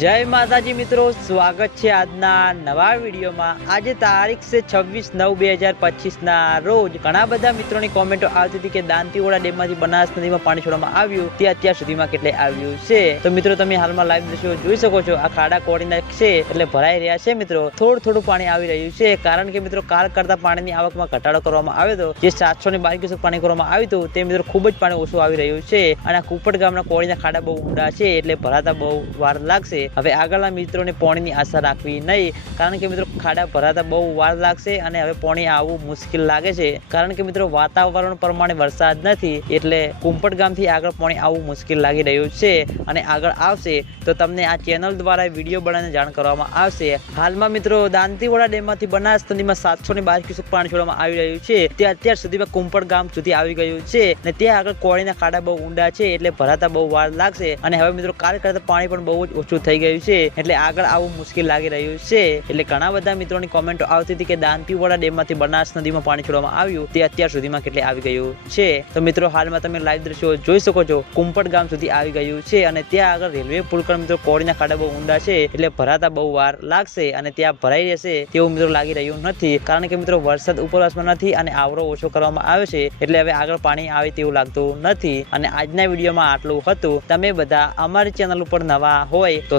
જય માતાજી મિત્રો, સ્વાગત છે આજના નવા વિડીયોમાં. આજે તારીખ છે છવ્વીસ નવ બે હજાર પચીસના. રોજ ઘણા બધા મિત્રોની કોમેન્ટો આવતી હતી કે દાંતીવાડા ડેમમાંથી બનાસ નદીમાં પાણી છોડવામાં આવ્યું. તે અત્યાર સુધીમાં કેટલે આવ્યું છે? તો મિત્રો, તમે હાલમાં લાઈવ દ્રશ્યો જોઈ શકો છો. આ ખાડા કોડીના છે એટલે ભરાઈ રહ્યા છે મિત્રો. થોડું થોડું પાણી આવી રહ્યું છે. કારણ કે મિત્રો, કાલ કરતા પાણીની આવકમાં ઘટાડો કરવામાં આવ્યો હતો. જે સાતસો ને બાર ક્યુસેક પાણી કરવામાં આવ્યું હતું, તે મિત્રો ખૂબ જ પાણી ઓછું આવી રહ્યું છે. અને આ કુપટ ગામના કોળીના ખાડા બહુ ઊંડા છે એટલે ભરાતા બહુ વાર લાગશે. હવે આગળના મિત્રોને પાણીની આશા રાખવી નહીં, કારણ કે મિત્રો ખાડા ભરાતા બહુ વાર લાગશે અને હવે પાણી આવવું મુશ્કેલ લાગે છે. કારણ કે મિત્રો વાતાવરણ પ્રમાણે વરસાદ નથી, એટલે કુંપટ ગામથી આગળ પાણી આવવું મુશ્કેલ લાગી રહ્યું છે અને આગળ આવશે તો તમને આ ચેનલ દ્વારા વીડિયો બનાવીને જાણ કરવામાં આવશે. હાલમાં મિત્રો દાંતીવાડા ડેમમાંથી બનાસ નદીમાં સાતસો ને બાર ક્યુસેક પાણી છોડવામાં આવી રહ્યું છે. તે અત્યાર સુધીમાં કુંપટ ગામ સુધી આવી ગયું છે અને ત્યાં આગળ કોળીના ખાડા બહુ ઊંડા છે, એટલે ભરાતા બહુ વાર લાગશે અને હવે મિત્રો કાલ કરતા પાણી પણ બહુ જ ઓછું થઈ ગયું છે. એટલે આગળ આવું મુશ્કેલ લાગી રહ્યું છે. એટલે ઘણા બધા મિત્રોની કોમેન્ટો આવતી હતી કે દાંતીવાડા ડેમમાંથી બનાસ નદીમાં પાણી છોડવામાં આવ્યું. તે અત્યાર સુધીમાં કેટલે આવી ગયું છે. તો મિત્રો, હાલમાં તમે લાઈવ દ્રશ્યો જોઈ શકો છો. કુંપટ ગામ સુધી આવી ગયું છે અને ત્યાં આગળ રેલવે પુલ પર મિત્રો કોળીના ખાડા બહુ ઊંડા છે. એટલે ભરાતા બહુ વાર લાગશે અને ત્યાં ભરાઈ રહેશે તેવું મિત્રો લાગી રહ્યું નથી. કારણ કે મિત્રો, વરસાદ ઉપરવાસમાં નથી અને આવરો ઓછો કરવામાં આવે છે. એટલે હવે આગળ પાણી આવે તેવું લાગતું નથી. અને આજના વિડીયોમાં આટલું હતું. તમે બધા અમારી ચેનલ ઉપર નવા હોય તો